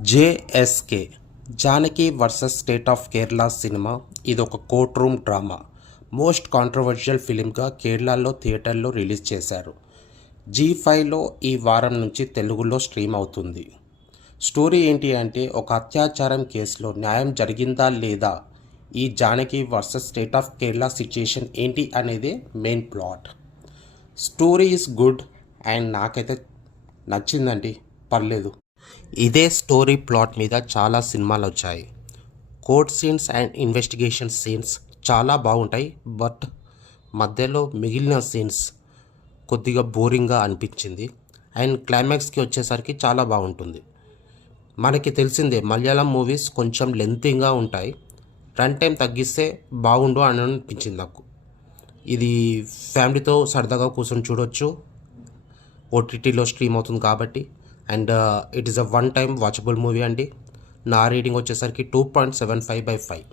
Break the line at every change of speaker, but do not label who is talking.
JSK Janaki versus state of Kerala cinema. ఇది ఒక court room drama. Most controversial ఫిలింగా కేరళలో థియేటర్లో రిలీజ్ చేశారు. జీ ఫైవ్లో ఈ వారం నుంచి తెలుగులో స్ట్రీమ్ అవుతుంది. స్టోరీ ఏంటి అంటే ఒక అత్యాచారం కేసులో న్యాయం జరిగిందా లేదా? ఈ Janaki versus state of Kerala situation ఏంటి అనేది main plot. Story is good and నాకైతే నచ్చిందండి. పర్లేదు. ఇదే స్టోరీ ప్లాట్ మీద చాలా సినిమాలు వచ్చాయి court scenes and investigation scenes చాలా బాగుంటాయి బట్ మధ్యలో మిగిలిన సీన్స్ కొద్దిగా బోరింగ్గా అనిపించింది అండ్ క్లైమాక్స్కి వచ్చేసరికి చాలా బాగుంటుంది. మనకి తెలిసిందే మలయాళం మూవీస్ కొంచెం లెంతింగ్గా ఉంటాయి రన్ టైం తగ్గిస్తే బాగుండు అని అనిపించింది నాకు. ఇది ఫ్యామిలీతో సరదాగా కూర్చొని చూడొచ్చు ఓటీటీలో స్ట్రీమ్ అవుతుంది కాబట్టి. And it is a one time watchable movie అండి. నా రీడింగ్ వచ్చేసరికి two point seven five by five